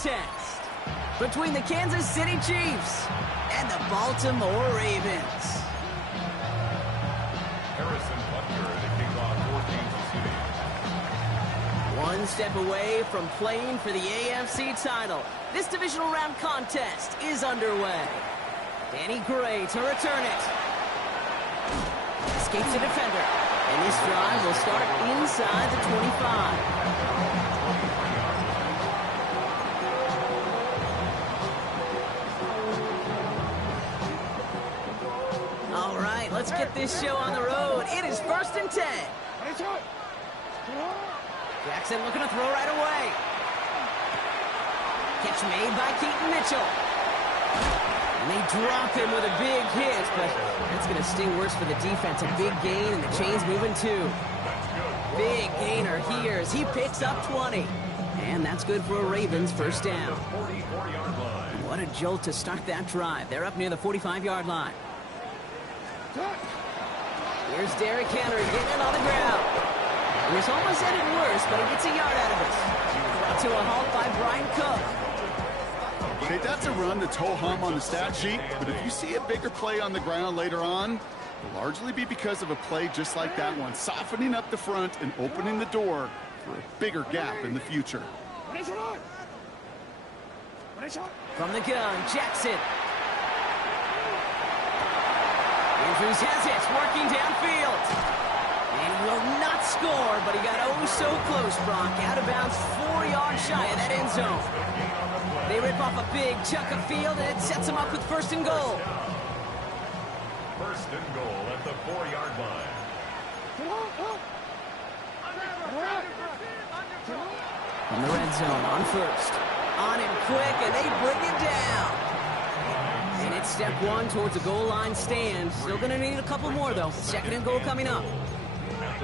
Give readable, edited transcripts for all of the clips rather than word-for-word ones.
contest between the Kansas City Chiefs and the Baltimore Ravens. One step away from playing for the AFC title. This divisional round contest is underway. Danny Gray to return it. Escapes the defender. And this drive will start inside the 25. All right, let's get this show on the road. It is 1st and 10. Jackson looking to throw right away. Catch made by Keaton Mitchell. And they drop him with a big hit, but that's going to sting worse for the defense. A big gain, and the chain's moving too. Big gainer here as he picks up 20. And that's good for a Ravens first down. What a jolt to start that drive. They're up near the 45-yard line. Here's Derrick Henry getting it on the ground. And this almost ended worse, but he gets a yard out of it. Brought to a halt by Brian Cook. Okay, that's a run that's ho-hum on the stat sheet, but if you see a bigger play on the ground later on, it'll largely be because of a play just like that one, softening up the front and opening the door for a bigger gap in the future. From the gun, Jackson. Andrews has it, working downfield. And he will not score, but he got oh so close, Brock. Out of bounds, 4 yards shy of that end zone. They rip off a big chunk of field, and it sets them up with 1st and goal. 1st and goal at the 4-yard line. From the red zone, on 1st. On him quick, and they bring it down. And it's step 1 towards a goal line stand. Still going to need a couple more, though. 2nd and goal coming up.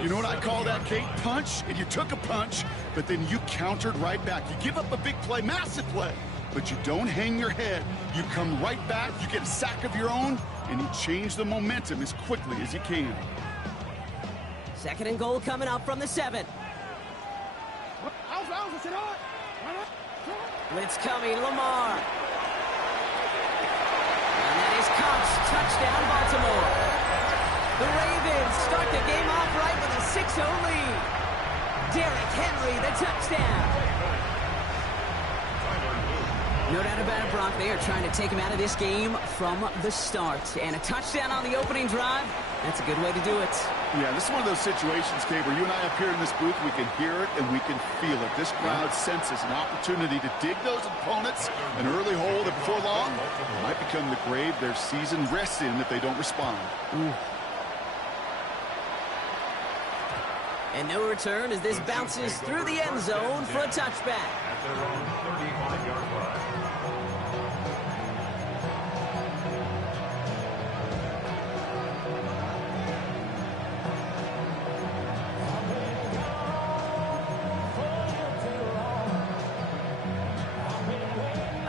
You know what I call that, Kate? Punch, and you took a punch, but then you countered right back. You give up a big play, massive play, but you don't hang your head. You come right back, you get a sack of your own, and you change the momentum as quickly as you can. 2nd and goal coming up from the 7. Blitz coming, Lamar. And that is Cox, touchdown Baltimore. The Ravens start the game off right with a 6-0 lead. Derrick Henry, the touchdown. No doubt about it, Brock. They are trying to take him out of this game from the start. And a touchdown on the opening drive, that's a good way to do it. Yeah, this is one of those situations, Kate, where you and I up here in this booth, we can hear it and we can feel it. This crowd senses an opportunity to dig those opponents an early hole that before long might become the grave their season rests in if they don't respond. Ooh. And no return as this bounces through the end zone for a touchback. At their own 35-yard line.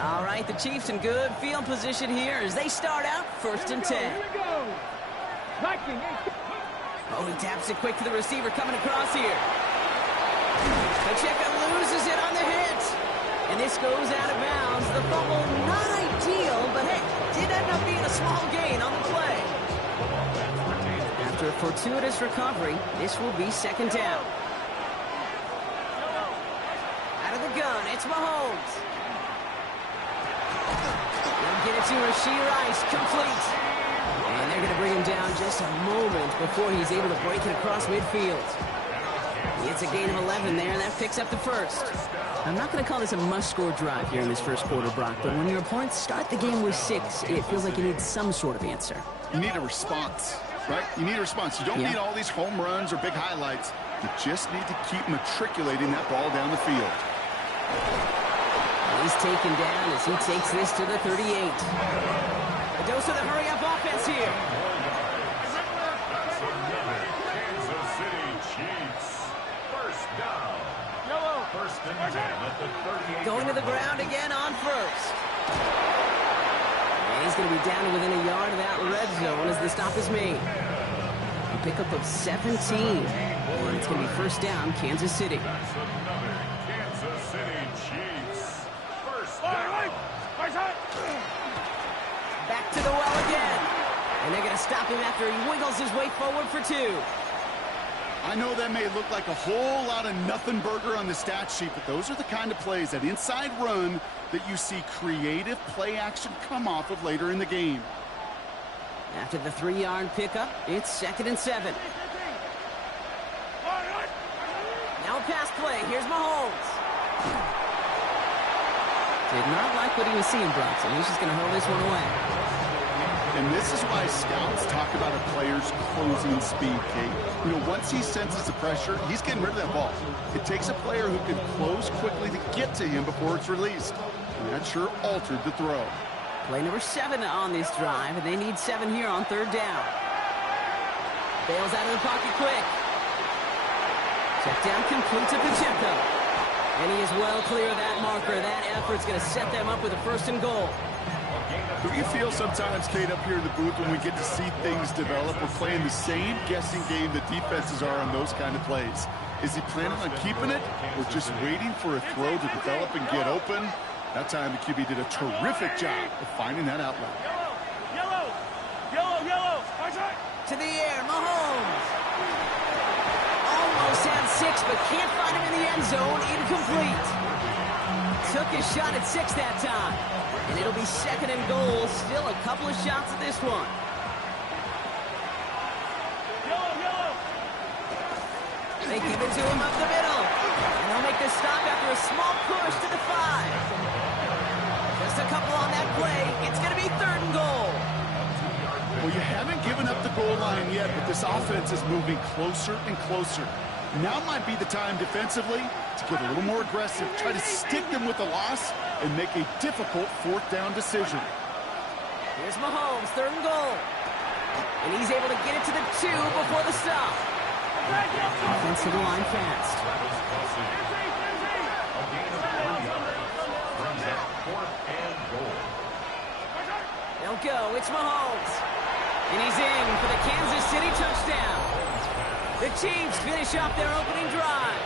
All right, the Chiefs in good field position here as they start out 1st and 10. Here we go. Viking. Oh, he taps it quick to the receiver coming across here. Pacheco loses it on the hit. And this goes out of bounds. The fumble, not ideal, but hey, did end up being a small gain on the play. After a fortuitous recovery, this will be 2nd down. Out of the gun, it's Mahomes. They'll get it to Rashee Rice, complete. And they're going to bring him down just a moment before he's able to break it across midfield. It's a gain of 11 there, and that picks up the 1st. I'm not going to call this a must-score drive here in this 1st quarter, Brock, but when your opponents start the game with 6, it feels like you need some sort of answer. You need a response, right? You need a response. You don't need all these home runs or big highlights. You just need to keep matriculating that ball down the field. He's taken down as he takes this to the 38. A dose of the hurry-up offense here. Kansas City Chiefs. First down. 1st and 10 at the 38. Going to the ground again on 1st. And he's going to be down to within a yard of that red zone as the stop is made. A pickup of 17. And it's going to be 1st down, Kansas City. That's another Kansas City Chiefs. And they're going to stop him after he wiggles his way forward for 2. I know that may look like a whole lot of nothing burger on the stat sheet, but those are the kind of plays, that inside run, that you see creative play action come off of later in the game. After the 3-yard pickup, it's 2nd and 7. Now a pass play. Here's Mahomes. Did not like what he was seeing, Bronson. He's just going to hold this one away. And this is why scouts talk about a player's closing speed, Kate. You know, once he senses the pressure, he's getting rid of that ball. It takes a player who can close quickly to get to him before it's released. And that sure altered the throw. Play number 7 on this drive, and they need 7 here on 3rd down. Bails out of the pocket quick. Check down complete to Pacheco. And he is well clear of that marker. That effort's going to set them up with a 1st and goal. Do you feel sometimes, Kate, up here in the booth when we get to see things develop, we're playing the same guessing game that defenses are on those kind of plays? Is he planning on keeping it or just waiting for a throw to develop and get open? That time the QB did a terrific job of finding that outlet. Yellow. To the air, Mahomes. Almost had 6, but can't find him in the end zone. Incomplete. Took his shot at 6 that time. And it'll be 2nd and goal. Still a couple of shots at this one. Yellow. They give it to him up the middle. And they'll make the stop after a small push to the 5. Just a couple on that play. It's going to be 3rd and goal. Well, you haven't given up the goal line yet, but this offense is moving closer and closer. Now might be the time defensively to get a little more aggressive, try to stick them with the loss, and make a difficult 4th down decision. Here's Mahomes, 3rd and goal. And he's able to get it to the 2 before the stop. Offensive line fast. They'll go. It's Mahomes. And he's in for the Kansas City touchdown. The Chiefs finish off their opening drive.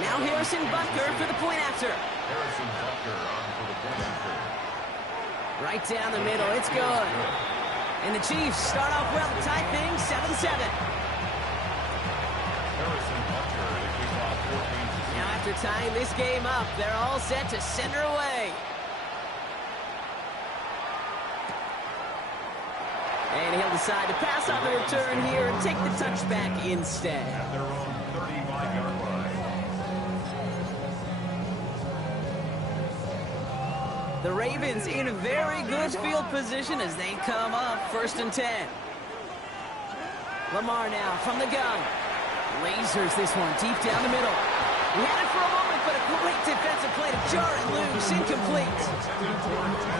Now Harrison Butker for the point after. Right down the middle. It's good. And the Chiefs start off well to tie things 7-7. Now after tying this game up, they're all set to send her away. And he'll decide to pass on the return here and take the touchback instead. At their own 35-yard line. The Ravens in very good field position as they come up 1st and 10. Lamar now from the gun. Lasers this one deep down the middle. He had it for a moment, but a great defensive play to jar it loose. Incomplete.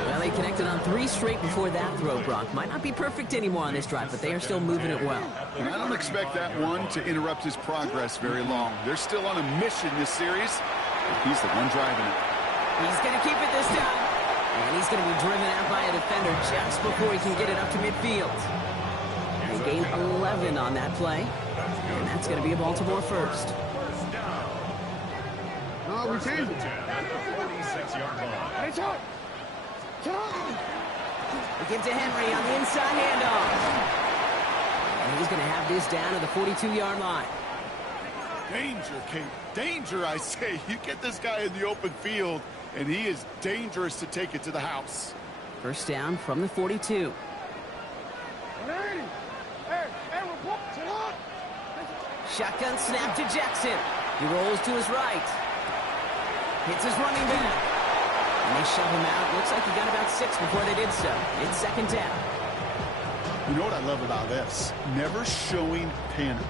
Well, they connected on 3 straight before that throw, Brock. Might not be perfect anymore on this drive, but they are still moving it well. And I don't expect that one to interrupt his progress very long. They're still on a mission this series, and he's the one driving it. He's going to keep it this time. And he's going to be driven out by a defender just before he can get it up to midfield. They gain 11 on that play, and that's going to be a Baltimore 1st. No, we changed it. At the 46-yard line. Hey, Chuck. We give to Henry on the inside handoff. And he's going to have this down to the 42-yard line. Danger, Kate. Danger, I say. You get this guy in the open field, and he is dangerous to take it to the house. 1st down from the 42. Shotgun snap to Jackson. He rolls to his right. Hits his running back. And they shove him out. Looks like he got about 6 before they did so. It's 2nd down. You know what I love about this? Never showing panic.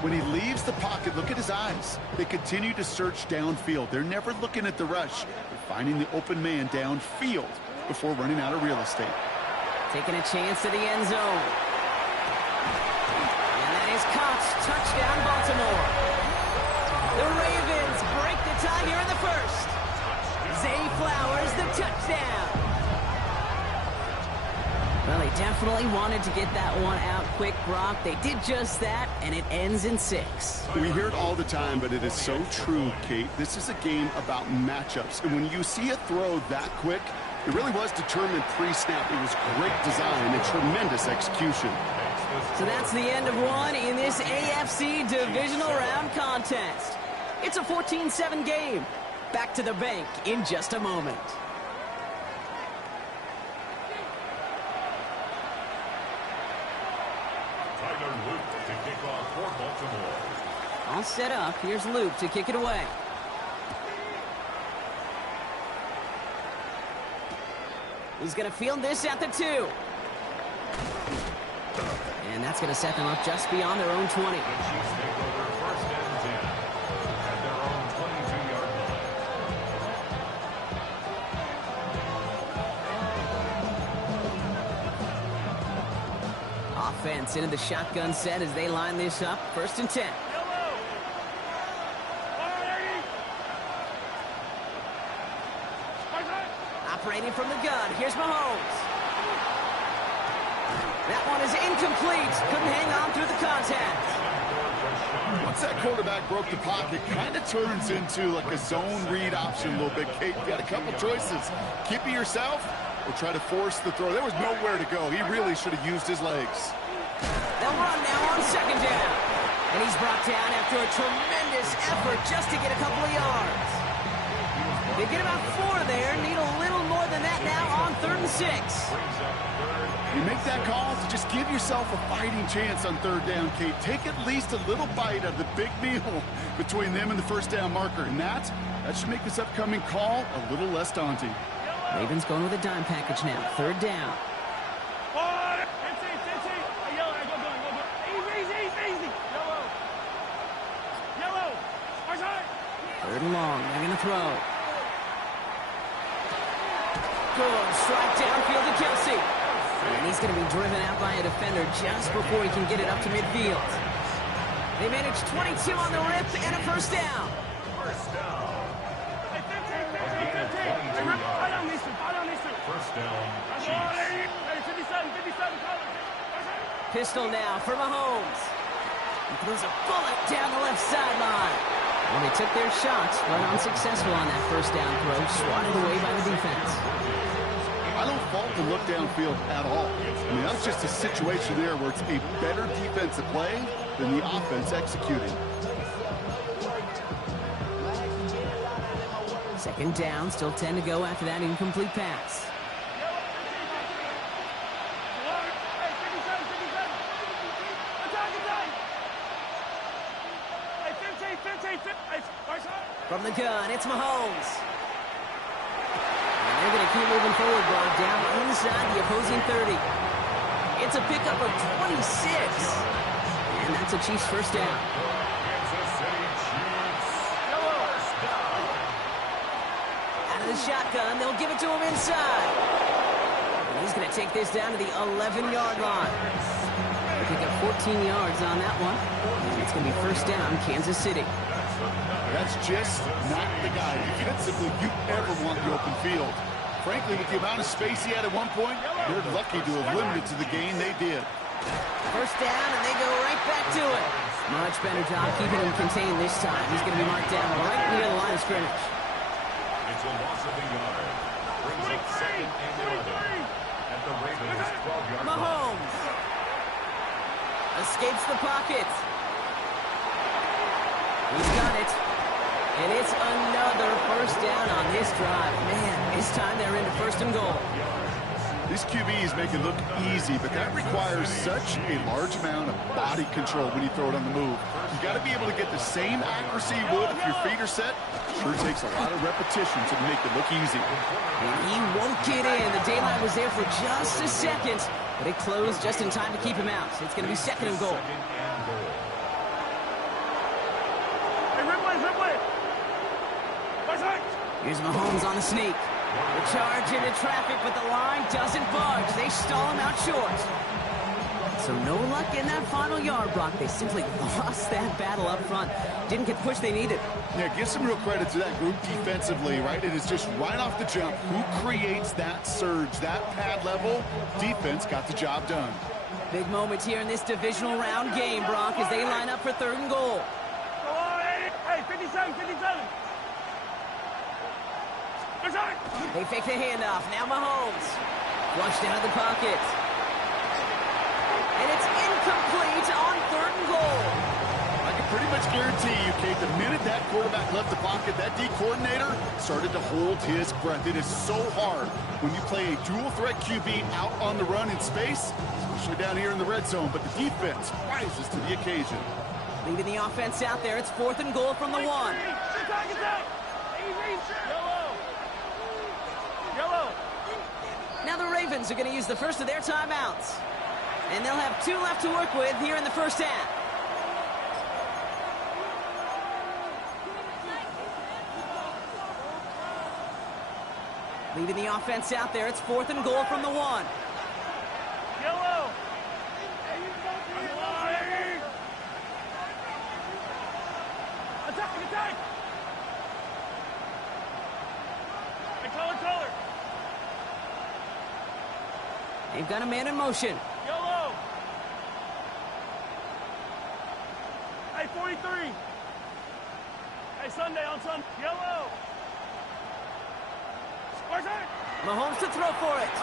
When he leaves the pocket, look at his eyes. They continue to search downfield. They're never looking at the rush. They're finding the open man downfield before running out of real estate. Taking a chance to the end zone. And that is caught. Touchdown, Baltimore. The Ravens break the tie here in the 1st. Zay Flowers, the touchdown. Well, they definitely wanted to get that one out quick, Brock. They did just that, and it ends in 6. We hear it all the time, but it is so true, Kate. This is a game about matchups. And when you see a throw that quick, It really was determined pre-snap. It was great design and tremendous execution. So that's the end of one in this AFC divisional round contest. It's a 14-7 game. Back to the bank in just a moment. To kick off for Baltimore. All set up. Here's Luke to kick it away. He's going to field this at the 2. And that's going to set them up just beyond their own 20. The Chiefs take over first and 10 at their own 22-yard line. Offense into the shotgun set as they line this up. First and 10. Operating from the gun. Here's Mahomes. That one is incomplete. Couldn't hang on through the contact. Once that quarterback broke the pocket, kind of turns into like a zone read option a little bit. Kate, you got a couple choices. Keep it yourself or try to force the throw. There was nowhere to go. He really should have used his legs. They'll run now on second down. And he's brought down after a tremendous effort just to get a couple of yards. They get about 4 there. Need a little more than that now on 3rd and 6. You make that call to just give yourself a fighting chance on 3rd down, Kate. Take at least a little bite of the big meal between them and the first down marker. And that should make this upcoming call a little less daunting. Ravens going with a dime package now. 3rd down. Third and long. They're going to throw. Good. Strike downfield to Kelsey. And he's going to be driven out by a defender just before he can get it up to midfield. They manage 22 on the rip and a first down. First down. First down, Chiefs. Pistol now for Mahomes. He throws a bullet down the left sideline. Well, they took their shots, but unsuccessful on that first down throw, swatted away by the defense. I don't fault the look downfield at all. I mean, that's just a situation there where it's a better defensive play than the offense executing. Second down, still 10 to go after that incomplete pass. From the gun, it's Mahomes. And they're going to keep moving forward, Brock, down inside the opposing 30. It's a pickup of 26. And that's a Chiefs first down. Kansas City Chiefs. First down. Out of the shotgun, they'll give it to him inside. And he's going to take this down to the 11-yard line. They pick up 14 yards on that one. And it's going to be first down, Kansas City. That's just not the guy defensively you ever want the open field. Frankly, with the amount of space he had at one point, they're lucky to have limited to the gain they did. First down, and they go right back to it. Much better job keeping him contained this time. He's going to be marked down right near the line of scrimmage. It's a loss of a yard. Brings up second and 11 at the Ravens' 12-yard line. Mahomes escapes the pocket. He's got it. And it's another first down on this drive. Man, this time they're into first and goal. This QB is making it look easy, but that requires such a large amount of body control when you throw it on the move. You got to be able to get the same accuracy you would if your feet are set. Sure takes a lot of repetition to make it look easy. And he won't get in. The daylight was there for just a second, but it closed just in time to keep him out. So it's going to be second and goal. Here's Mahomes on the sneak. The charge into traffic, but the line doesn't budge. They stall him out short. So no luck in that final yard, Brock. They simply lost that battle up front. Didn't get the push they needed. Yeah, give some real credit to that group defensively, right? It is just right off the jump. Who creates that surge, that pad level? Defense got the job done. Big moment here in this divisional round game, Brock, as they line up for third and goal. Hey, 57, 57. They fake the handoff. Now Mahomes. Flushed out of the pocket. And it's incomplete on 3rd and goal. I can pretty much guarantee you, Kate, the minute that quarterback left the pocket, that D coordinator started to hold his breath. It is so hard when you play a dual-threat QB out on the run in space, especially down here in the red zone, but the defense rises to the occasion. Leaving the offense out there. It's 4th and goal from the 1. Now the Ravens are going to use the first of their timeouts. And they'll have 2 left to work with here in the first half. Leaving the offense out there. It's 4th and goal from the 1. Yellow. Attack. Hey, color. They've got a man in motion. Yellow. Hey, 43. Hey, Sunday on Sunday. Yellow. Mahomes to throw for it.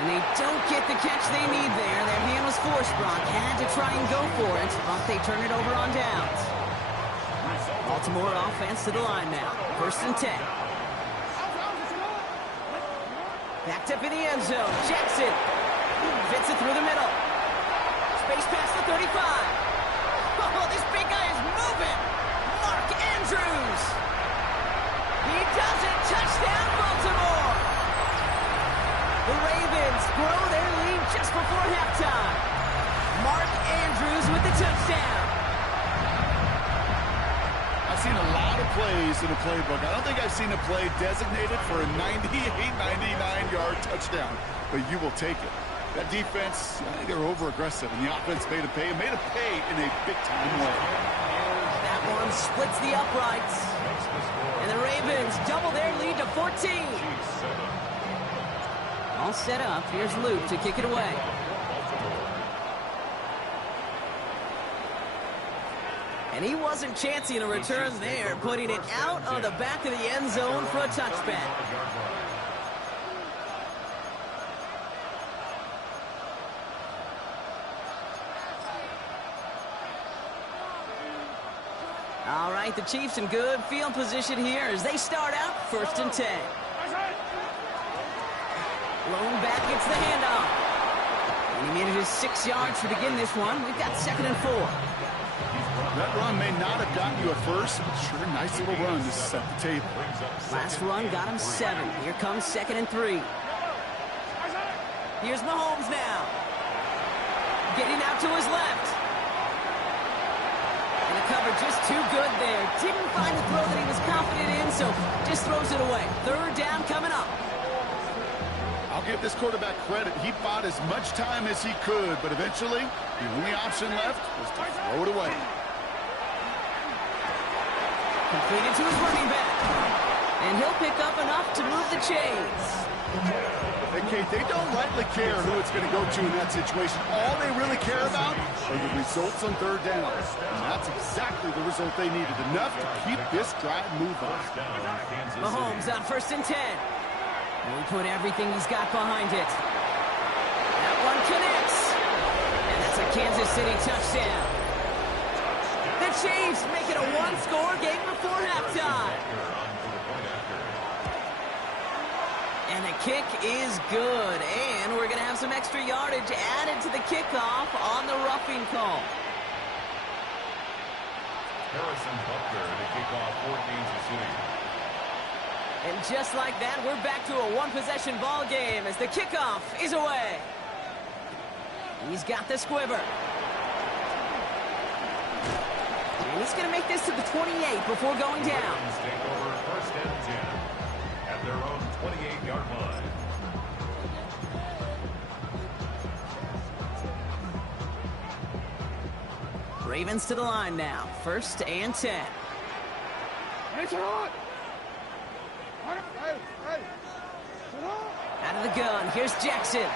And they don't get the catch they need there. Their hand was forced. Brock had to try and go for it, but they turn it over on downs. Baltimore offense to the line now. 1st and 10. Backed up in the end zone. Jackson fits it through the middle. Space past the 35. Oh, this big guy is moving. Mark Andrews. He does it. Touchdown, Baltimore. The Ravens grow their lead just before halftime. Mark Andrews with the touchdown. I've seen a lot of plays in a playbook. I don't think I've seen a play designated for a 99-yard touchdown, but you will take it. That defense, I think they were over-aggressive, and the offense made a pay in a big-time way. That one splits the uprights. And the Ravens double their lead to 14. All set up. Here's Luke to kick it away. And he wasn't chancing a return there, putting it out of the back of the end zone for a touchback. All right, the Chiefs in good field position here as they start out 1st and 10. Lone back gets the handoff. And he manages 6 yards to begin this one. We've got 2nd and 4. That run may not have gotten you at first, but sure, nice little run to set the table. Last run got him 7. Here comes 2nd and 3. Here's Mahomes now. Getting out to his left. And the cover just too good there. Didn't find the throw that he was confident in, so just throws it away. 3rd down coming up. I'll give this quarterback credit. He bought as much time as he could, but eventually, the only option left was to throw it away. Completed to his running back. And he'll pick up enough to move the chains. Hey, Kate, they don't lightly care who it's going to go to in that situation. All they really care about are the results on 3rd down. And that's exactly the result they needed. Enough to keep this drive moving. Mahomes on 1st and 10. And he put everything he's got behind it. That one connects. And that's a Kansas City touchdown. The Chiefs make it a 1-score game before halftime. And the kick is good. And we're going to have some extra yardage added to the kickoff on the roughing call. Harrison Butker to kick off for Kansas City. And just like that, we're back to a one-possession ball game as the kickoff is away. He's got the squiver. And he's going to make this to the 28 before going down. Ravens take over 1st and 10 at their own 28-yard line. Ravens to the line now. 1st and 10. Out of the gun. Here's Jackson.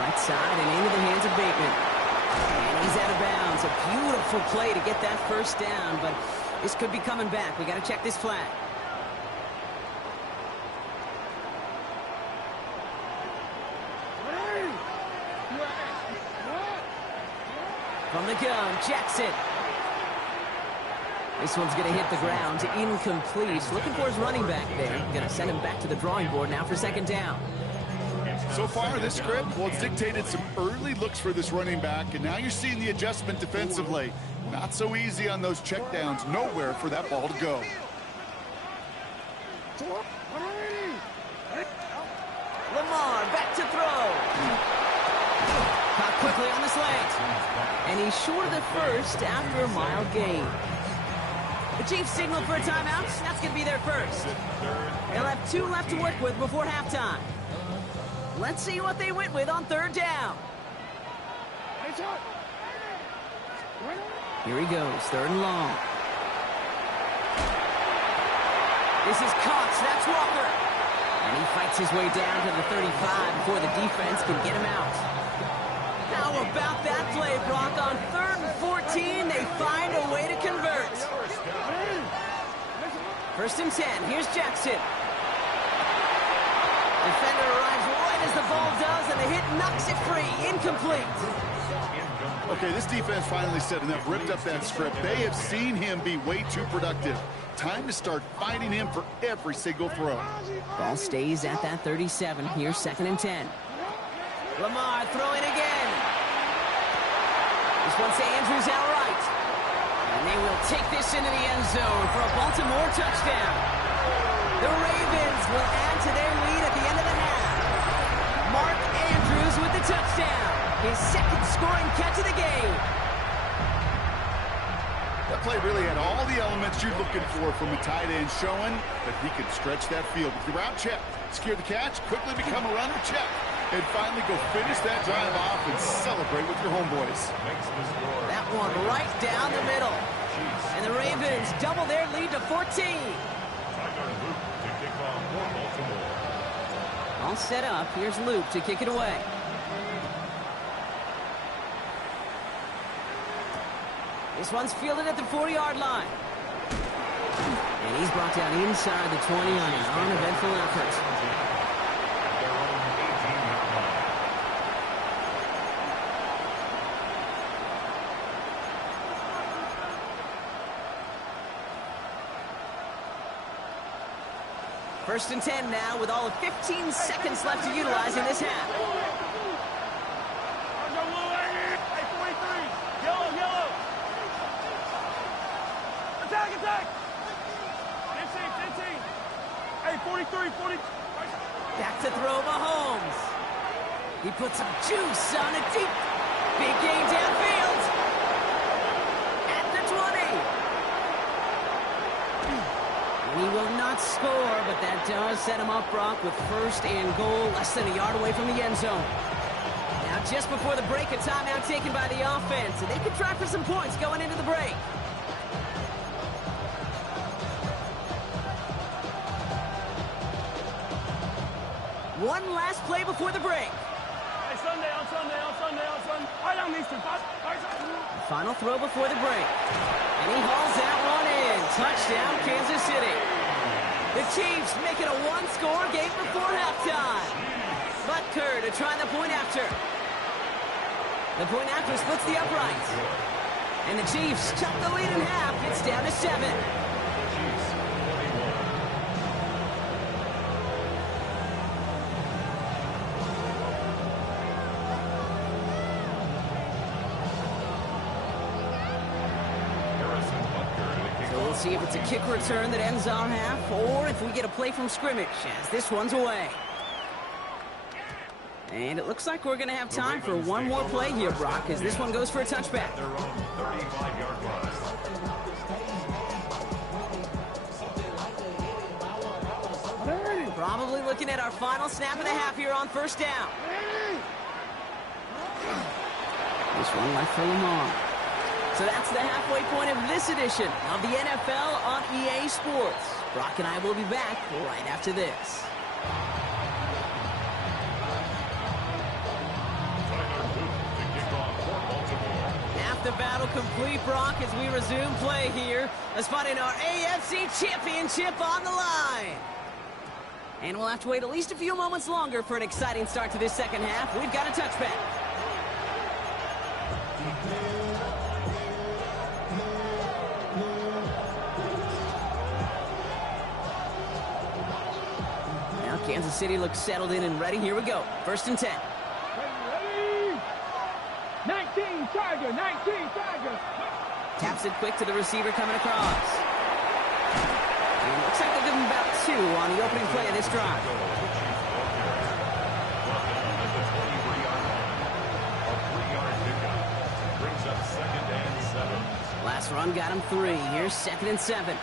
Right side and into the hands of Bateman. And he's out of bounds. A beautiful play to get that 1st down, but this could be coming back. We got to check this flag. From the gun, Jackson. This one's going to hit the ground. Incomplete. Looking for his running back there. Going to send him back to the drawing board now for second down. So far, this script, well, it's dictated some early looks for this running back, and now you're seeing the adjustment defensively. Not so easy on those checkdowns. Nowhere for that ball to go. Lamar back to throw. Caught quickly on the slant. And he's short of the first after a mile gain. The Chiefs signal for a timeout. That's going to be their first. They'll have 2 left to work with before halftime. Let's see what they went with on third down. Here he goes, third and long. This is Cox, that's Walker. And he fights his way down to the 35 before the defense can get him out. How about that play, Brock? On third and 14, they find a way to convert. First and 10, here's Jackson. Defender arrives right as the ball does, and the hit knocks it free. Incomplete. Okay, this defense finally said enough, ripped up that script. They have seen him be way too productive. Time to start fighting him for every single throw. Ball stays at that 37. Here's second and 10. Lamar throwing again. This one's to Andrews outright. And they will take this into the end zone for a Baltimore touchdown. The Ravens will add to their lead at the end of the half. Mark Andrews with the touchdown. His second scoring catch of the game. That play really had all the elements you're looking for from a tight end, showing that he could stretch that field with the route check, secure the catch, quickly become a runner check, and finally go finish that drive off and celebrate with your homeboys. That one right down the middle. And the Ravens double their lead to 14. All set up. Here's Luke to kick it away. This one's fielded at the 40-yard line. And he's brought down inside the 20 on an uneventful effort. First and 10 now with all of 15 seconds left to utilize in this half. Attack! 15. Hey, 43, 40. Back to throw Mahomes. He puts some juice on a deep. Big game downfield. At the 20. He will not score, but that does set him up, Brock, with first and goal, less than a yard away from the end zone. Now, just before the break, a timeout taken by the offense, and they could try for some points going into the break. One last play before the break. Hey, Sunday. I don't need to. Final throw before the break. And he hauls that one in. Touchdown, Kansas City. The Chiefs make it a one-score game before halftime. Butker to try the point after. The point after splits the uprights. And the Chiefs chop the lead in half. It's down to 7. See if it's a kick return that ends our half, or if we get a play from scrimmage, as this one's away. And it looks like we're going to have time for one more play here, Brock, as this one goes for a touchback. Probably looking at our final snap of the half here on first down. This one left for Lamar. So that's the halfway point of this edition of the NFL on EA Sports. Brock and I will be back right after this. Half the battle complete, Brock, as we resume play here. A spot in our AFC Championship on the line. And we'll have to wait at least a few moments longer for an exciting start to this second half. We've got a touchback. Kansas City looks settled in and ready. Here we go. 1st and 10. Ready? 19 Tiger, 19 Tiger. Taps it quick to the receiver coming across. And looks like they'll give him about 2 on the opening play of this drive. Last run got him 3. Here's 2nd and 7.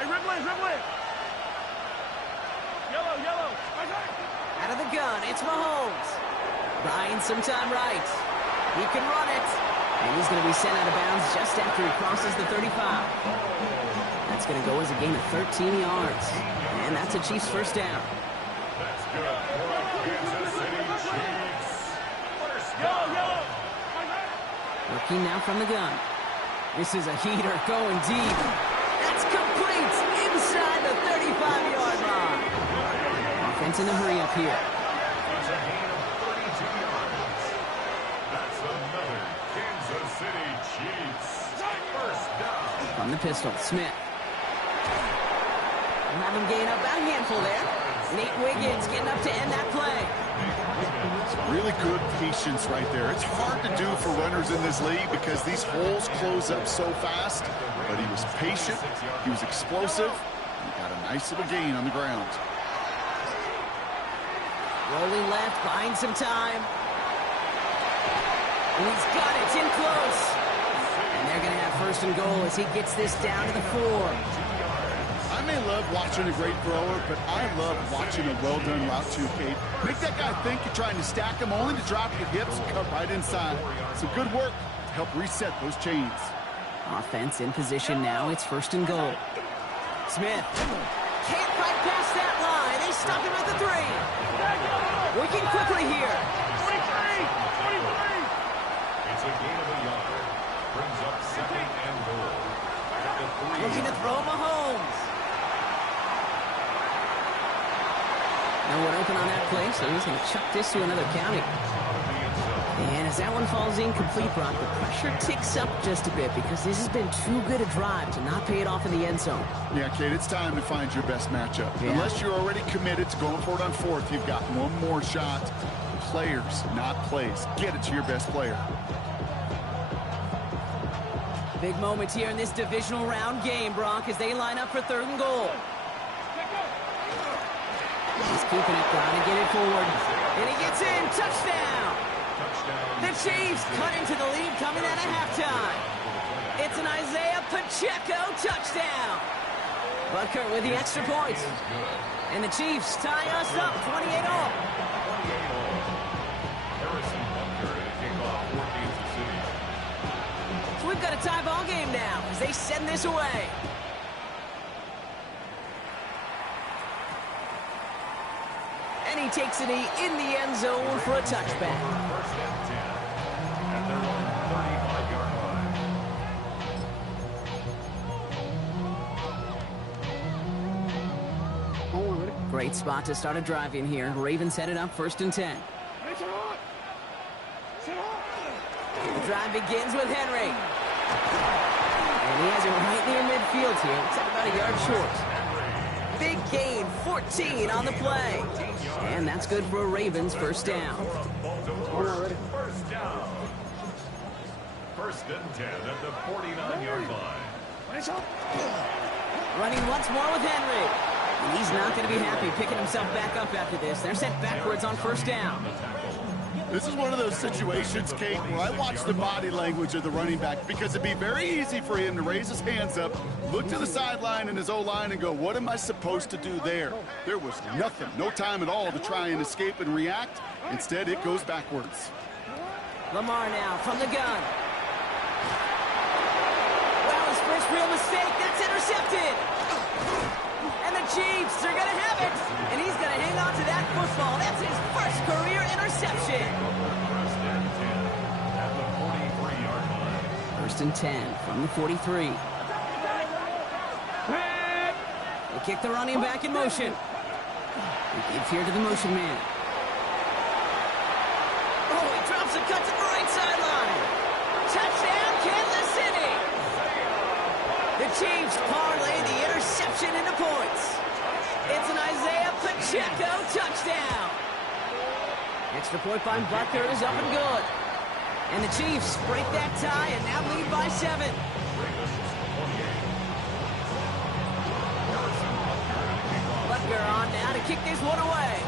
Hey, red leg. Yellow. Out of the gun, it's Mahomes. Buying some time right. He can run it. And he's going to be sent out of bounds just after he crosses the 35. That's going to go as a gain of 13 yards. And that's a Chiefs first down. That's good for Kansas City Chiefs. First down. Working now from the gun. This is a heater going deep. That's complete inside the 35-yard line. Offense in a hurry up here. That's a gain of 32 yards. That's another Kansas City Chiefs. First down. From the pistol, Smith. We'll have him gain up about a handful there. Nate Wiggins getting up to end that play. Really good patience right there. It's hard to do for runners in this league because these holes close up so fast. But he was patient, he was explosive, and he got a nice little gain on the ground. Rolling left, buying some time. And he's got it, it's in close. And they're going to have 1st and goal as he gets this down to the 4. I may love watching a great thrower, but I love watching a well-done route too, Kate. Make that guy think you're trying to stack him only to drop your hips and cut right inside. Some good work to help reset those chains. Offense in position now. It's 1st and goal. Smith can't fight past that line. They stop him at the 3. Working quickly here. 23. It's a gain of a yard. Brings up 2nd and goal. At the 3. Looking to throw Mahomes. No one open on that play, so he's going to chuck this to another county. And as that one falls incomplete, Brock, the pressure ticks up just a bit because this has been too good a drive to not pay it off in the end zone. Yeah, Kate, it's time to find your best matchup. Yeah. Unless you're already committed to going for it on 4th, you've got one more shot. Players, not plays. Get it to your best player. Big moment here in this divisional round game, Brock, as they line up for 3rd and goal. He's keeping it, gotta get it forward. And he gets in, touchdown! The Chiefs cut into the lead coming out of halftime. It's an Isaiah Pacheco touchdown. Butker with the extra point. And the Chiefs tie us up 28-all. So we've got a tie ball game now as they send this away. And he takes it in the end zone for a touchback. 1st and 10 at their own 35-yard line. Great spot to start a drive in here. Ravens headed up 1st and 10. The drive begins with Henry. And he has it right near midfield here. It's about a yard short. Big gain, 14 on the play. And that's good for a Ravens first down. First down. 1st and 10 at the 49-yard line. Running once more with Henry. And he's not going to be happy picking himself back up after this. They're sent backwards on 1st down. This is one of those situations, Kate, where I watch the body language of the running back because it'd be very easy for him to raise his hands up, look to the sideline and his O-line and go, what am I supposed to do there? There was nothing, no time at all to try and escape and react. Instead, it goes backwards. Lamar now from the gun. Well, his first real mistake, that's intercepted. And the Chiefs are going to have it. And he's going to hang on to that football. That's his first career interception. 1st and 10 at the 43-yard line. 1st and 10 from the 43. They kick the running back in motion. He gives here to the motion man. Oh, he drops a cut to the right sideline. Touchdown, Kansas City. The Chiefs parlay the interception into points. It's an Isaiah Pacheco touchdown. Extra point by Butker is up and good. And the Chiefs break that tie and now lead by 7. Butker on now to kick this one away.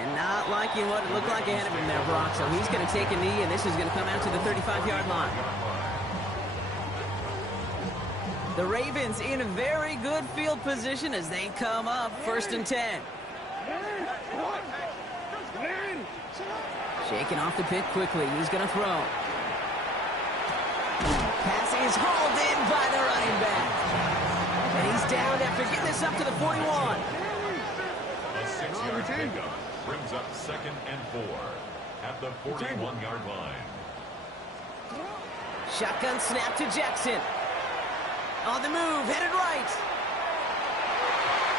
And not liking what it looked like ahead of him there, Brock. So he's going to take a knee, and this is going to come out to the 35-yard line. The Ravens in a very good field position as they come up 1st and 10. Shaking off the pit quickly. He's going to throw. Pass is hauled in by the running back. And he's down after getting this up to the 41. A 6-yard pickup brings up 2nd and 4 at the 41-yard line. Shotgun snap to Jackson. On the move, headed right.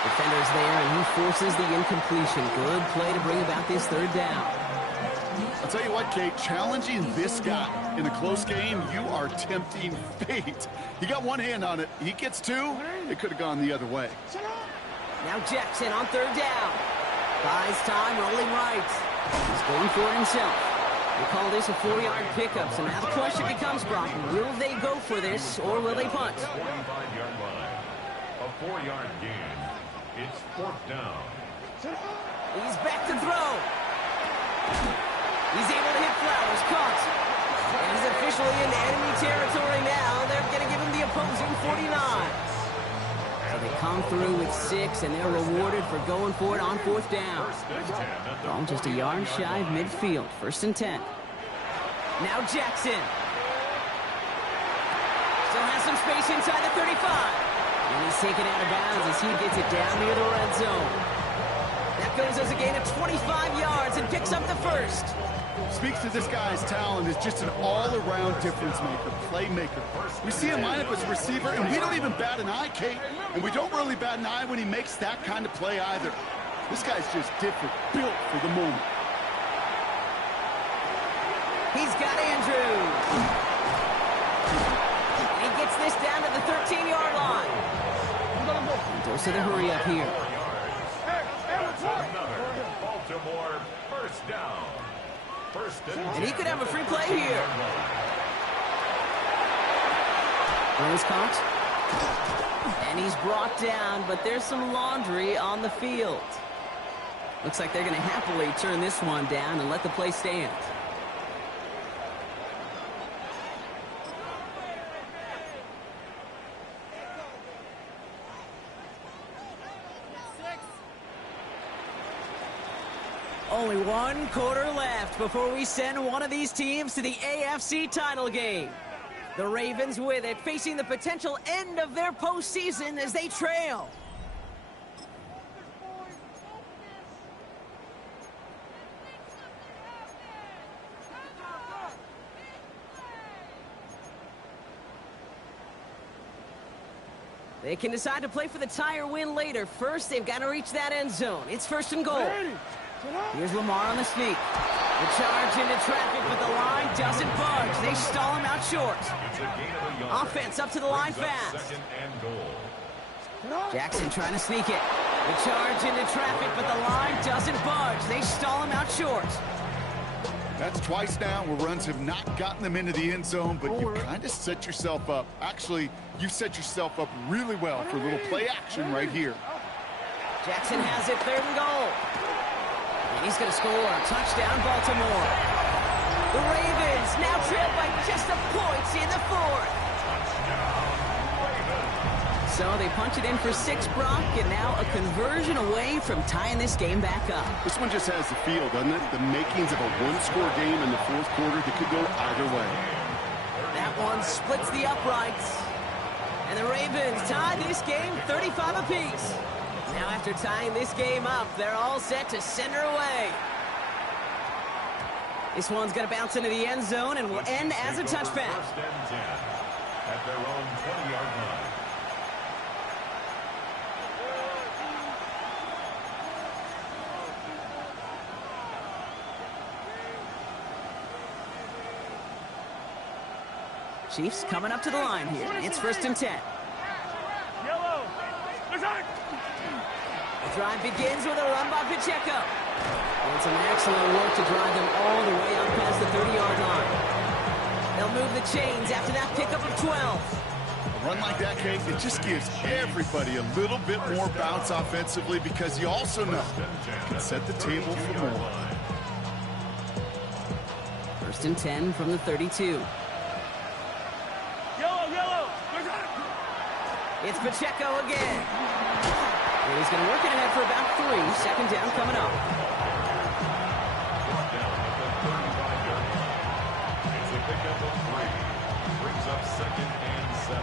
Defender's there, and he forces the incompletion. Good play to bring about this 3rd down. I'll tell you what, Kate, challenging this guy in a close game, you are tempting fate. He got one hand on it. He gets 2. It could have gone the other way. Now Jackson on 3rd down. Buys time, rolling right. He's going for it himself. They call this a 4-yard pickup, so now the question becomes, Brock, will they go for this or will they punt? 45-yard line. A 4-yard gain. It's 4th down. He's back to throw. He's able to hit Flowers, caught. And he's officially into enemy territory now. They're going to give him the opposing 49. So they come through with 6, and they're rewarded for going for it on 4th down. Ball just a yard shy of midfield. 1st and 10. Now Jackson. Still has some space inside the 35. And he's taken out of bounds as he gets it down near the red zone. That goes as a gain of 25 yards and picks up the 1st. Speaks to this guy's talent as just an all-around difference maker, playmaker. We see him line up as a receiver, and we don't even bat an eye, Kate. And we don't really bat an eye when he makes that kind of play either. This guy's just different, built for the moment. He's got Andrews. He gets this down to the 13-yard line. Dose of the hurry up here. Another Baltimore 1st down. And he could have a free play here. Rose caught. And he's brought down, but there's some laundry on the field. Looks like they're going to happily turn this one down and let the play stand. Only 1 quarter left before we send one of these teams to the AFC title game. The Ravens with it, facing the potential end of their postseason as they trail. They can decide to play for the tie or win later. First, they've got to reach that end zone. It's 1st and goal. Here's Lamar on the sneak. The charge into traffic, but the line doesn't budge. They stall him out short. Offense up to the line fast. 2nd and goal. Jackson trying to sneak it. The charge into traffic, but the line doesn't budge. They stall him out short. That's twice now where runs have not gotten them into the end zone, but you kind of set yourself up. Actually, you set yourself up really well for a little play action right here. Jackson has it, 3rd and goal. And he's going to score a touchdown, Baltimore. The Ravens now trail by just a point in the 4th. So they punch it in for 6, Brock, and now a conversion away from tying this game back up. This one just has the feel, doesn't it? The makings of a 1-score game in the 4th quarter that could go either way. That one splits the uprights. And the Ravens tie this game 35 apiece. Now after tying this game up, they're all set to send her away. This one's going to bounce into the end zone and will end as a touchback. 1st and 10 at their own 20-yard line. Chiefs coming up to the line here. It's 1st and 10. Yellow. The drive begins with a run by Pacheco. And some excellent work to drive them all the way out past the 30-yard line. They'll move the chains after that pickup of 12. A run like that, Kate, it just gives everybody a little bit more bounce offensively because you also know you can set the table for more. 1st and 10 from the 32. Yellow. It's Pacheco again. And he's going to work it ahead for about 3. 2nd down coming up. It's a pickup of 3. Brings up 2nd and 7.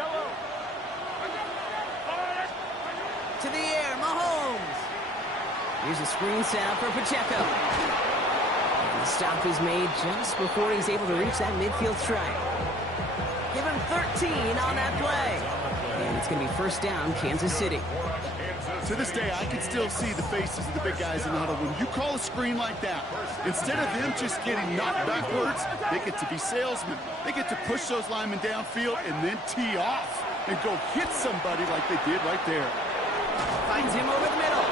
Yellow. To the air, Mahomes. Here's a screen set up for Pacheco. And the stop is made just before he's able to reach that midfield strike. Give him 13 on that play. And it's going to be 1st down, Kansas City. To this day, I can still see the faces of the big guys in the huddle. When you call a screen like that, instead of them just getting knocked backwards, they get to be salesmen. They get to push those linemen downfield and then tee off and go hit somebody like they did right there. Finds him over the middle.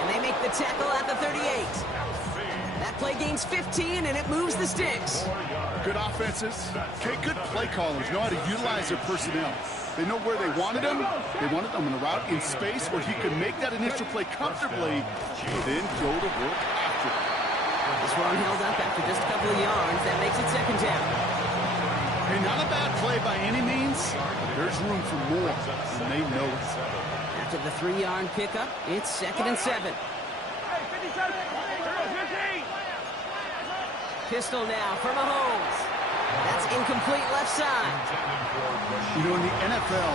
And they make the tackle at the 38. That play gains 15, and it moves the sticks. Good offenses. Okay, good play callers know how to utilize their personnel. They know where they wanted him. They wanted him in a route in space where he could make that initial play comfortably and then go to work after it. This run held up after just a couple of yards. That makes it 2nd down. Hey, not a bad play by any means, but there's room for more, and they know it. After the 3-yard pickup, it's 2nd and 7. Hey, 57. 15. Pistol now for Mahomes. That's incomplete left side. You know, in the NFL,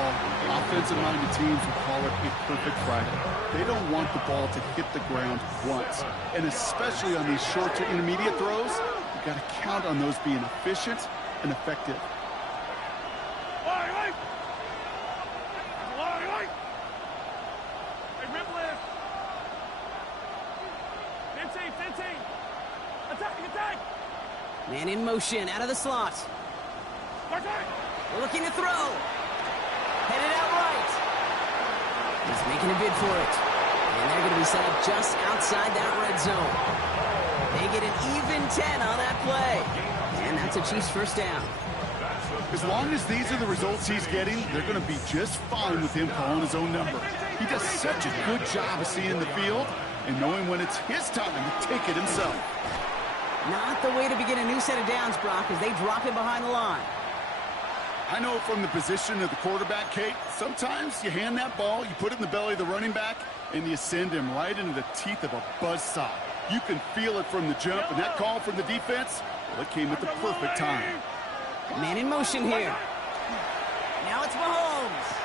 offensive-minded teams would call it a perfect Friday. They don't want the ball to hit the ground once. And especially on these short to intermediate throws, you've got to count on those being efficient and effective. Hey, rip lift. 15. Attack. Man in motion out of the slot. Looking to throw. Headed out right. He's making a bid for it. And they're going to be set up just outside that red zone. They get an even 10 on that play. And that's a Chiefs 1st down. As long as these are the results he's getting, they're going to be just fine with him calling his own number. He does such a good job of seeing the field and knowing when it's his time to take it himself. Not the way to begin a new set of downs, Brock, as they drop him behind the line. I know from the position of the quarterback, Kate, sometimes you hand that ball, you put it in the belly of the running back, and you send him right into the teeth of a buzzsaw. You can feel it from the jump, and that call from the defense, well, it came at the perfect time. Man in motion here. Now it's Mahomes.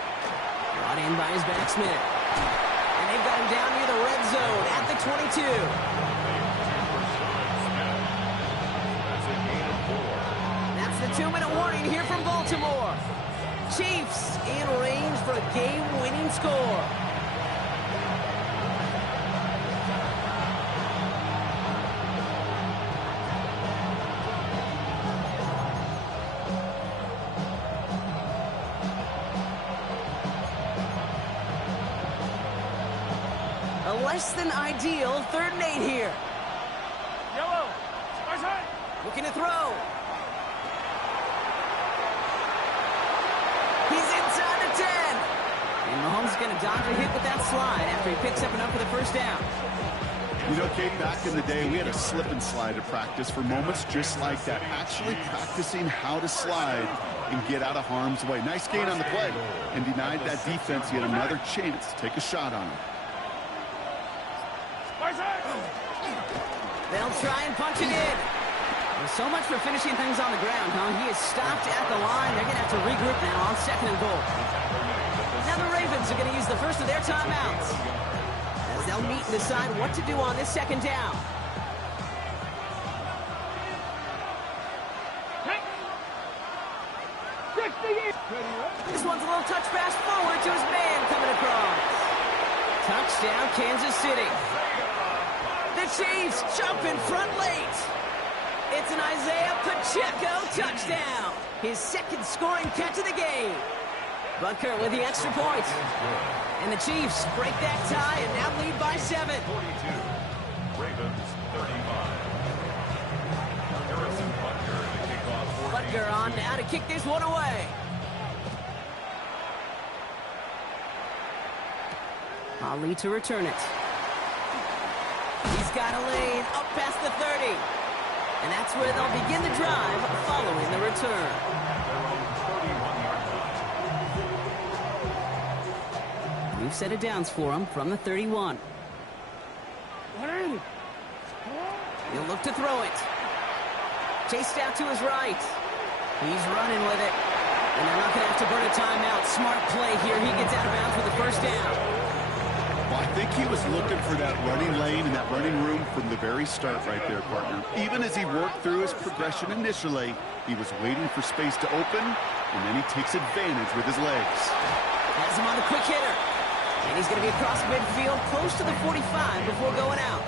Brought in by his backsman. And they've got him down near the red zone at the 22. The 2-minute warning here from Baltimore. Chiefs in range for a game-winning score. A less than ideal 3rd and 8 here. Yellow. Looking to throw. He's inside the 10. And Mahomes is going to dodge a hit with that slide after he picks up enough for the 1st down. You know, Kate, back in the day, we had a slip and slide at practice for moments just like that. Actually practicing how to slide and get out of harm's way. Nice gain on the play and denied that defense yet another chance to take a shot on him. They'll try and punch it in. Well, so much for finishing things on the ground, huh? He is stopped at the line. They're going to have to regroup now on 2nd and goal. Now the Ravens are going to use the first of their timeouts as they'll meet and decide what to do on this 2nd down. This one's a little touch pass forward to his man coming across. Touchdown, Kansas City. The the Chiefs jump in front late. It's an Isaiah Pacheco touchdown. His second scoring catch of the game. Butker with the extra point. And the Chiefs break that tie and now lead by 7. 42. Ravens 35. Harrison Butker to kick off 14. Butker on now to kick this one away. Ali to return it. He's got a lane up past the 30. And that's where they'll begin the drive following the return. We've set it downs for him from the 31. He'll look to throw it. Chased out to his right. He's running with it. And they're not going to have to burn a timeout. Smart play here. He gets out of bounds with the first down. Well, I think he was looking for that running lane and that running room from the very start right there, partner. Even as he worked through his progression initially, he was waiting for space to open, and then he takes advantage with his legs. Has him on the quick hitter. And he's going to be across midfield close to the 45 before going out.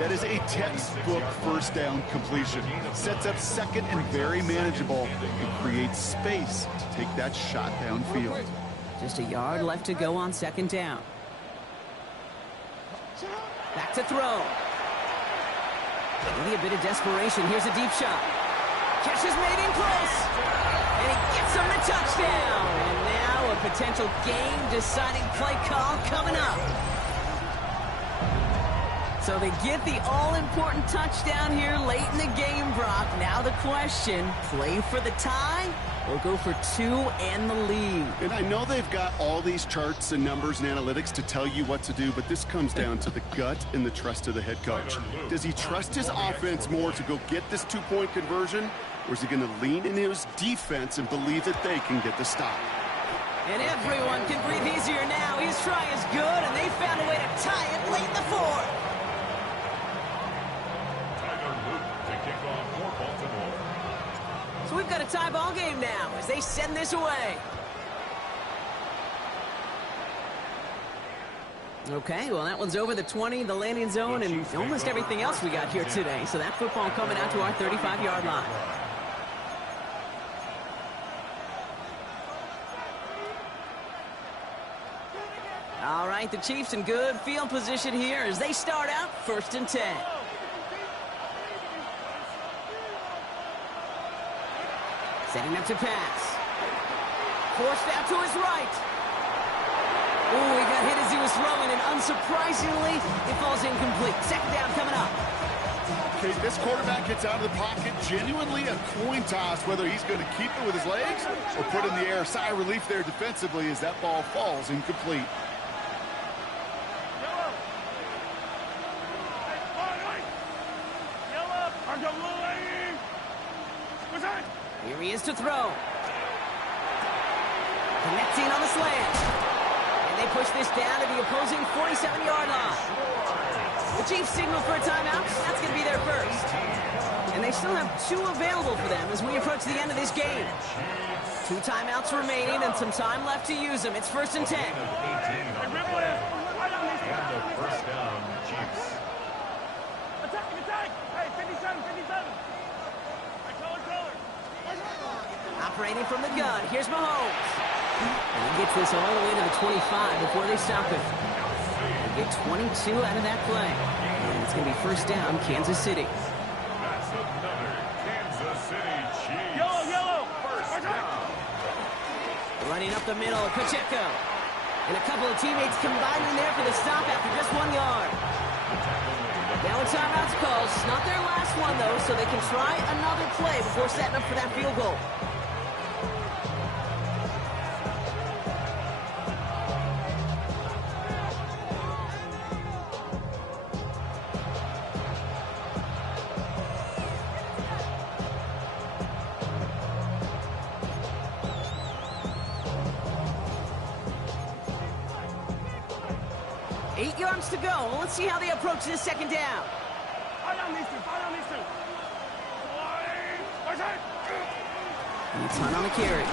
That is a textbook first down completion. Sets up second and very manageable and creates space to take that shot downfield. Just a yard left to go on second down. Back to throw. Maybe a bit of desperation. Here's a deep shot. Catch is made in close. And he gets him the touchdown. And now a potential game-deciding play call coming up. So they get the all-important touchdown here late in the game, Brock. Now the question, play for the tie or go for 2 and the lead? And I know they've got all these charts and numbers and analytics to tell you what to do, but this comes down to the gut and the trust of the head coach. Does he trust his offense more to go get this 2-point conversion, or is he going to lean in his defense and believe that they can get the stop? And everyone can breathe easier now. His try is good, and they found a way to tie it late in the 4th. So we've got a tie ball game now as they send this away. Okay, well, that one's over the 20, the landing zone, and almost everything else we got here today. So that football coming out to our 35-yard line. All right, the Chiefs in good field position here as they start out 1st and 10. Setting up to pass. Forced out to his right. Ooh, he got hit as he was throwing, and unsurprisingly, it falls incomplete. Second down coming up. Okay, this quarterback gets out of the pocket, genuinely a coin toss, whether he's going to keep it with his legs or put it in the air. Sigh of relief there defensively as that ball falls incomplete. Here he is to throw. Connecting on the slant. And they push this down to the opposing 47-yard line. The Chiefs signal for a timeout. That's going to be their first. And they still have 2 available for them as we approach the end of this game. 2 timeouts remaining and some time left to use them. It's 1st and 10. And the first down, Chiefs. Attack! Hey, 57, 57. Operating from the gun. Here's Mahomes. And he gets this all the way to the 25 before they stop him. They get 22 out of that play. And it's going to be 1st down, Kansas City. That's another Kansas City Chiefs. Yellow! First down. Running up the middle, Pacheco. And a couple of teammates combining there for the stop after just 1 yard. Now a timeout's called. It's not their last one, though, so they can try another play before setting up for that field goal. Eight yards to go. Let's see how they approach this second down. It's Hunt on the carry.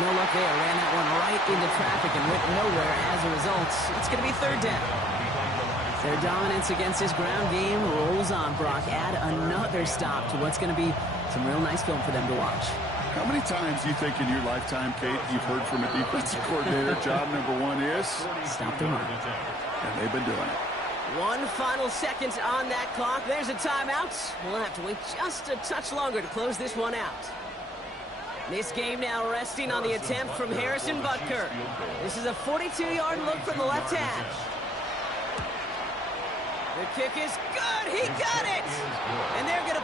No luck there. Ran that one right into traffic and went nowhere as a result. It's going to be 3rd down. Their dominance against this ground game rolls on, Brock. Add another stop to what's going to be some real nice film for them to watch. How many times do you think in your lifetime, Kate, you've heard from a defensive coordinator, job number one is? Stop the run. And they've been doing it. 1 final second on that clock. There's a timeout. We'll have to wait just a touch longer to close this one out. This game now resting on the attempt from Harrison Butker. This is a 42-yard look from the left hash. The kick is good. He got it. And they're going to